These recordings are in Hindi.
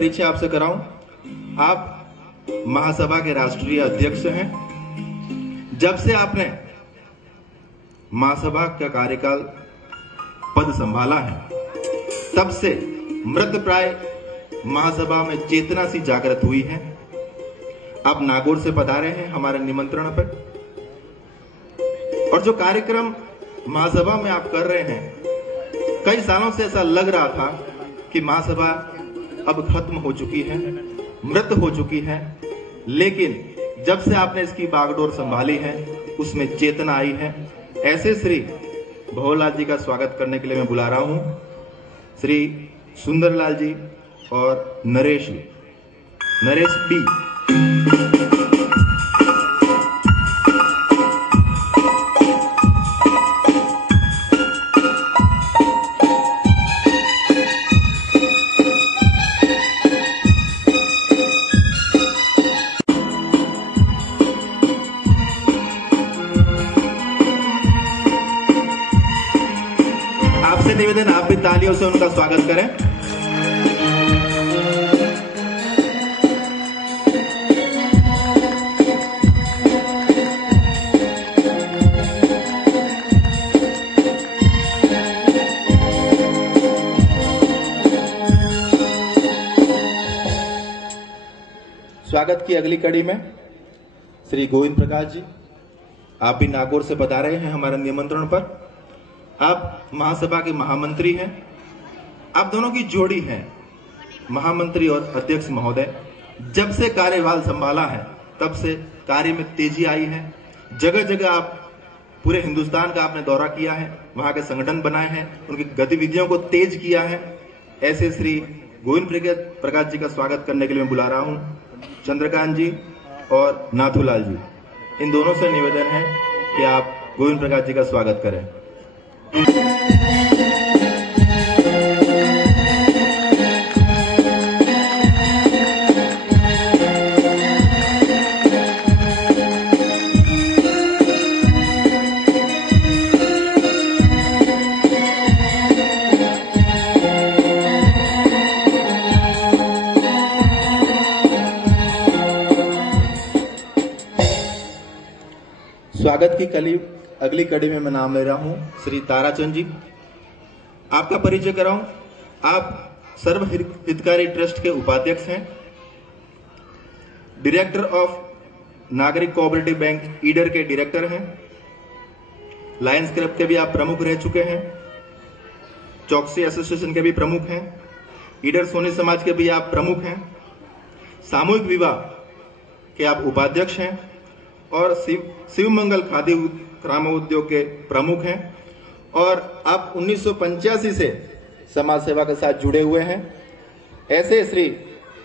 परिचय आपसे कराऊं। आप महासभा के राष्ट्रीय अध्यक्ष हैं। जब से आपने महासभा का कार्यकाल पद संभाला है, तब से मृतप्राय महासभा में चेतना सी जागृत हुई है। आप नागौर से पधारे हैं हमारे निमंत्रण पर, और जो कार्यक्रम महासभा में आप कर रहे हैं, कई सालों से ऐसा लग रहा था कि महासभा अब खत्म हो चुकी है, मृत हो चुकी है, लेकिन जब से आपने इसकी बागडोर संभाली है, उसमें चेतना आई है। ऐसे श्री भवरलाल जी का स्वागत करने के लिए मैं बुला रहा हूं, श्री सुंदरलाल जी और नरेश बी। आपसे निवेदन, आप भी तालियों से उनका स्वागत करें। स्वागत की अगली कड़ी में श्री गोविंद प्रकाश जी, आप भी नागौर से पधारे हैं हमारे निमंत्रण पर। आप महासभा के महामंत्री हैं। आप दोनों की जोड़ी है, महामंत्री और अध्यक्ष महोदय। जब से कार्यभार संभाला है, तब से कार्य में तेजी आई है। जगह जगह आप पूरे हिंदुस्तान का आपने दौरा किया है, वहां के संगठन बनाए हैं, उनकी गतिविधियों को तेज किया है। ऐसे श्री गोविंद प्रकाश जी का स्वागत करने के लिए मैं बुला रहा हूं चंद्रकांत जी और नाथूलाल जी। इन दोनों से निवेदन है कि आप गोविंद प्रकाश जी का स्वागत करें। स्वागत की अगली कड़ी में मैं नाम ले रहा हूं श्री ताराचंद जी। आपका परिचय कराऊं। आप सर्व हितकारी ट्रस्ट के उपाध्यक्ष हैं, डायरेक्टर ऑफ नागरिक कोऑपरेटिव बैंक ईडर के डायरेक्टर हैं, लायंस क्लब के भी आप प्रमुख रह चुके हैं, चौकसी एसोसिएशन के भी प्रमुख हैं, ईडर सोनी समाज के भी आप प्रमुख हैं, सामूहिक विवाह के आप उपाध्यक्ष हैं और शिव मंगल खादी ग्राम उद्योग के प्रमुख हैं। और आप 1985 से समाज सेवा के साथ जुड़े हुए हैं। ऐसे श्री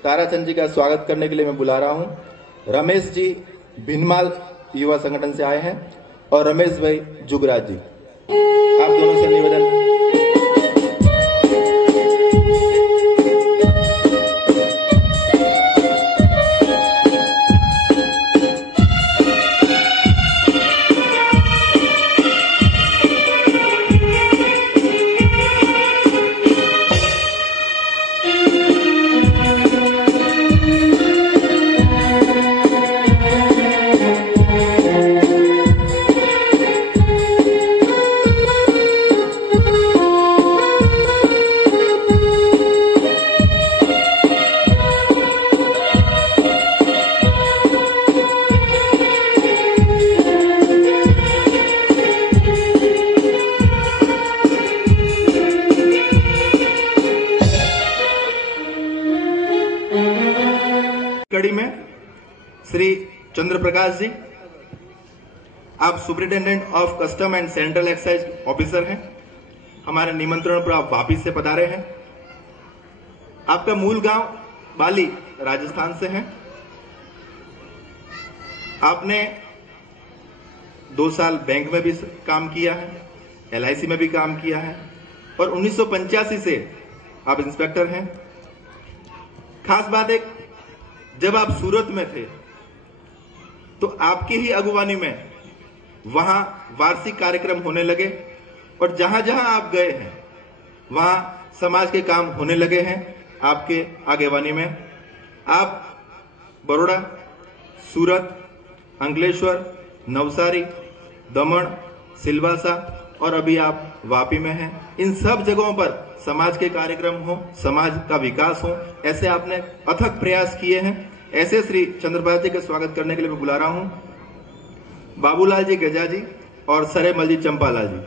ताराचंद जी का स्वागत करने के लिए मैं बुला रहा हूं। रमेश जी भिनमाल युवा संगठन से आए हैं और रमेश भाई जुगराज जी। आप दोनों से निवेदन। कड़ी में श्री चंद्र प्रकाश जी, आप superintendent of custom and central excise officer हैं। हमारे निमंत्रण पर आप वापिस से पधारे हैं। आपका मूल गांव बाली राजस्थान से है। आपने 2 साल बैंक में भी काम किया है, LIC में भी काम किया है और 1985 से आप इंस्पेक्टर हैं। खास बात एक, जब आप सूरत में थे तो आपकी ही अगुवानी में वहां वार्षिक कार्यक्रम होने लगे और जहां जहां आप गए हैं वहां समाज के काम होने लगे हैं आपके आगेवानी में। आप बड़ौदा, सूरत, अंकलेश्वर, नवसारी, दमन, सिलवासा और अभी आप वापी में हैं। इन सब जगहों पर समाज के कार्यक्रम हो, समाज का विकास हो, ऐसे आपने अथक प्रयास किए हैं। ऐसे श्री चंद्रपाल जी का स्वागत करने के लिए मैं बुला रहा हूं बाबूलाल जी गजा जी और सरेमल जी चंपालाल जी।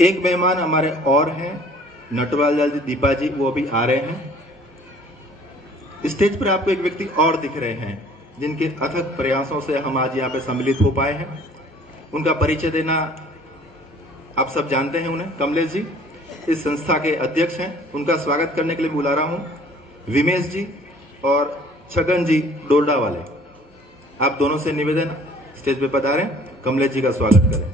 एक मेहमान हमारे और हैं, नटवाल लाल जी, दीपा जी, वो अभी आ रहे हैं। स्टेज पर आपको एक व्यक्ति और दिख रहे हैं जिनके अथक प्रयासों से हम आज यहाँ पे सम्मिलित हो पाए हैं। उनका परिचय देना आप सब जानते हैं उन्हें। कमलेश जी इस संस्था के अध्यक्ष हैं। उनका स्वागत करने के लिए बुला रहा हूं विमेश जी और छगन जी डोरडा वाले। आप दोनों से निवेदन, स्टेज पे पधारें, कमलेश जी का स्वागत करें।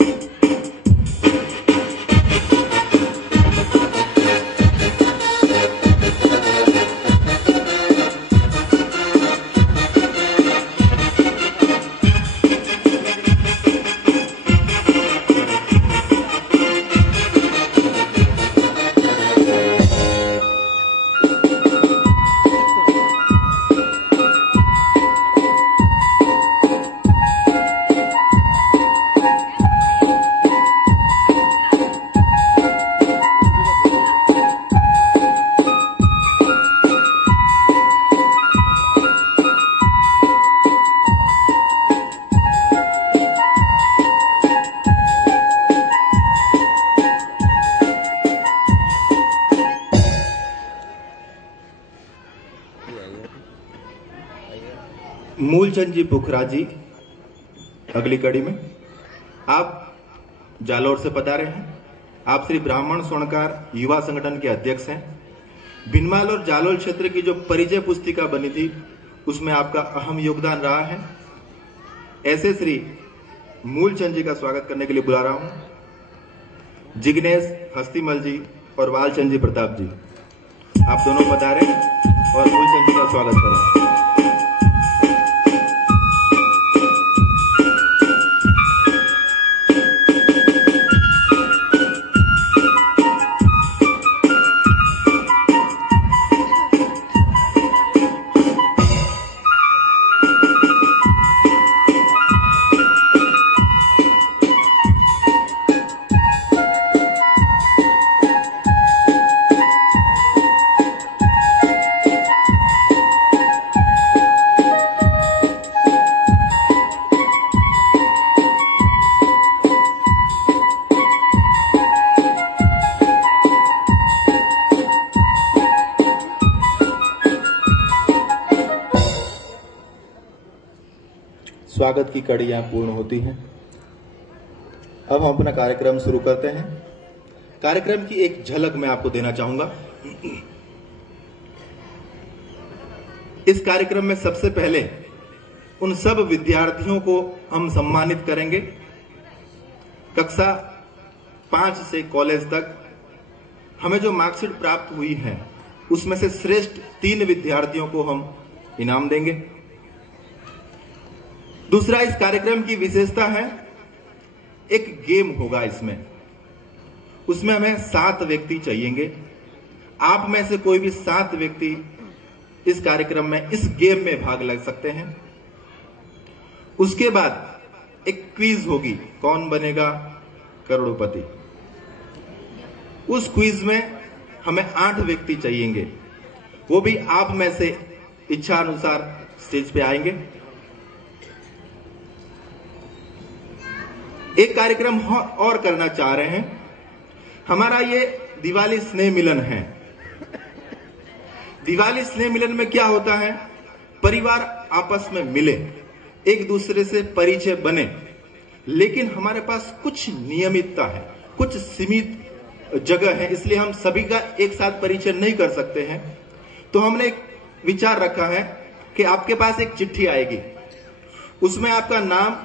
मूलचंद जी बुखरा जी अगली कड़ी में। आप जालौर से पधारे हैं। आप श्री ब्राह्मण स्वर्णकार युवा संगठन के अध्यक्ष हैं। भिनमाल और जालौर क्षेत्र की जो परिचय पुस्तिका बनी थी उसमें आपका अहम योगदान रहा है। ऐसे श्री मूलचंद जी का स्वागत करने के लिए बुला रहा हूं जिग्नेश हस्तीमल जी और वालचंद जी प्रताप जी। आप दोनों पधारे और मूलचंद जी का स्वागत करें। स्वागत की कड़ी यहाँ पूर्ण होती है। अब हम अपना कार्यक्रम शुरू करते हैं। कार्यक्रम की एक झलक मैं आपको देना चाहूंगा। इस कार्यक्रम में सबसे पहले उन सब विद्यार्थियों को हम सम्मानित करेंगे कक्षा 5 से कॉलेज तक हमें जो मार्कशीट प्राप्त हुई है उसमें से श्रेष्ठ 3 विद्यार्थियों को हम इनाम देंगे। दूसरा, इस कार्यक्रम की विशेषता है एक गेम होगा उसमें हमें 7 व्यक्ति चाहिएंगे। आप में से कोई भी 7 व्यक्ति इस कार्यक्रम में, इस गेम में भाग ले सकते हैं। उसके बाद एक क्विज होगी, कौन बनेगा करोड़पति। उस क्विज में हमें 8 व्यक्ति चाहिएंगे, वो भी आप में से इच्छा अनुसार स्टेज पे आएंगे। एक कार्यक्रम और करना चाह रहे हैं, हमारा ये दिवाली स्नेह मिलन है। दिवाली स्नेह मिलन में क्या होता है, परिवार आपस में मिले, एक दूसरे से परिचय बने, लेकिन हमारे पास कुछ नियमितता है, कुछ सीमित जगह है, इसलिए हम सभी का एक साथ परिचय नहीं कर सकते हैं। तो हमने एक विचार रखा है कि आपके पास एक चिट्ठी आएगी, उसमें आपका नाम,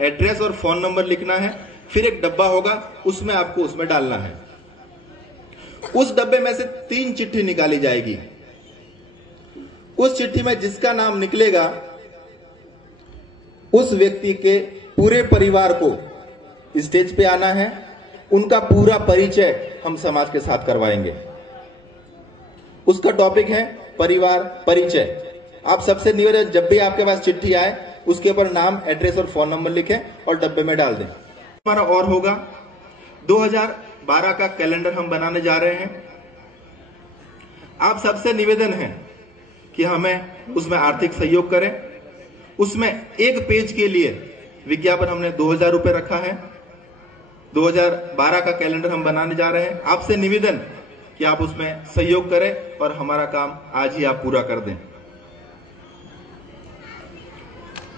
एड्रेस और फोन नंबर लिखना है, फिर एक डब्बा होगा, उसमें आपको उसमें डालना है। उस डब्बे में से 3 चिट्ठी निकाली जाएगी। उस चिट्ठी में जिसका नाम निकलेगा उस व्यक्ति के पूरे परिवार को स्टेज पे आना है, उनका पूरा परिचय हम समाज के साथ करवाएंगे। उसका टॉपिक है परिवार परिचय। आप सबसे निवेदन, जब भी आपके पास चिट्ठी आए उसके ऊपर नाम, एड्रेस और फोन नंबर लिखें और डब्बे में डाल दें। हमारा और होगा 2012 का कैलेंडर हम बनाने जा रहे हैं। आप सबसे निवेदन है कि हमें उसमें आर्थिक सहयोग करें। उसमें एक पेज के लिए विज्ञापन हमने 2000 रुपए रखा है। 2012 का कैलेंडर हम बनाने जा रहे हैं। आपसे निवेदन कि आप उसमें सहयोग करें और हमारा काम आज ही आप पूरा कर दें।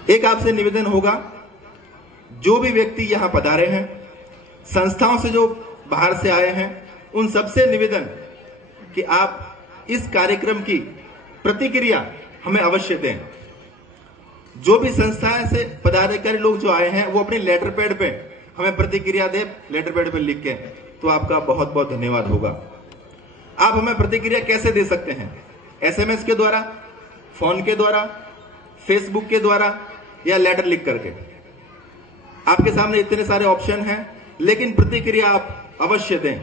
एक आपसे निवेदन होगा, जो भी व्यक्ति यहां पधारे हैं, संस्थाओं से जो बाहर से आए हैं, उन सबसे निवेदन कि आप इस कार्यक्रम की प्रतिक्रिया हमें अवश्य दें। जो भी संस्थाएं से पदाधिकारी लोग जो आए हैं वो अपनी लेटर पैड पे हमें प्रतिक्रिया दे, लेटर पैड पे लिख के, तो आपका बहुत बहुत धन्यवाद होगा। आप हमें प्रतिक्रिया कैसे दे सकते हैं? SMS के द्वारा, फोन के द्वारा, फेसबुक के द्वारा या लेटर लिख करके। आपके सामने इतने सारे ऑप्शन हैं, लेकिन प्रतिक्रिया आप अवश्य दें।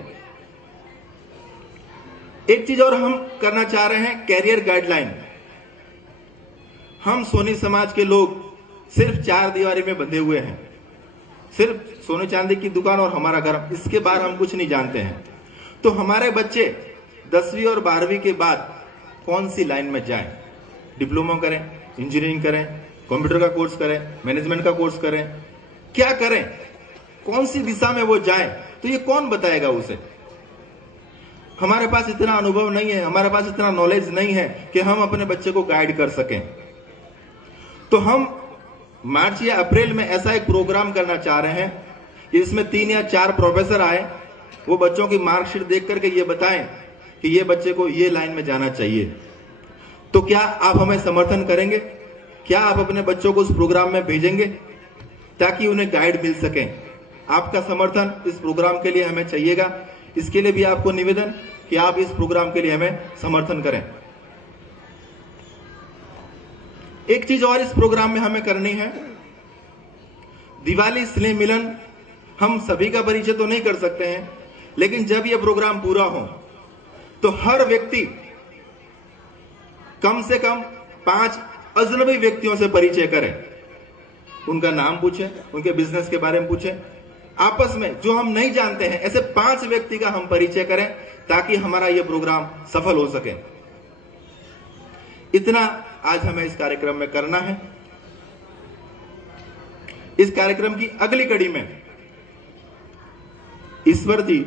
एक चीज और हम करना चाह रहे हैं, कैरियर गाइडलाइन। हम सोनी समाज के लोग सिर्फ 4 दीवारी में बंधे हुए हैं, सिर्फ सोने चांदी की दुकान और हमारा घर, इसके बाद हम कुछ नहीं जानते हैं। तो हमारे बच्चे 10वीं और 12वीं के बाद कौन सी लाइन में जाएं? डिप्लोमा करें, इंजीनियरिंग करें, कंप्यूटर का कोर्स करें, मैनेजमेंट का कोर्स करें, क्या करें, कौन सी दिशा में वो जाएं? तो ये कौन बताएगा उसे? हमारे पास इतना अनुभव नहीं है, हमारे पास इतना नॉलेज नहीं है कि हम अपने बच्चे को गाइड कर सकें। तो हम मार्च या अप्रैल में ऐसा एक प्रोग्राम करना चाह रहे हैं, इसमें 3 या 4 प्रोफेसर आए, वो बच्चों की मार्कशीट देख करके ये बताएं कि ये बच्चे को ये लाइन में जाना चाहिए। तो क्या आप हमें समर्थन करेंगे? क्या आप अपने बच्चों को उस प्रोग्राम में भेजेंगे ताकि उन्हें गाइड मिल सके? आपका समर्थन इस प्रोग्राम के लिए हमें चाहिएगा। इसके लिए भी आपको निवेदन कि आप इस प्रोग्राम के लिए हमें समर्थन करें। एक चीज और इस प्रोग्राम में हमें करनी है, दिवाली स्नेह मिलन हम सभी का परिचय तो नहीं कर सकते हैं, लेकिन जब यह प्रोग्राम पूरा हो तो हर व्यक्ति कम से कम 5 अजनबी व्यक्तियों से परिचय करे, उनका नाम पूछे, उनके बिजनेस के बारे में पूछे, आपस में जो हम नहीं जानते हैं ऐसे 5 व्यक्ति का हम परिचय करें ताकि हमारा यह प्रोग्राम सफल हो सके। इतना आज हमें इस कार्यक्रम में करना है। इस कार्यक्रम की अगली कड़ी में ईश्वर जी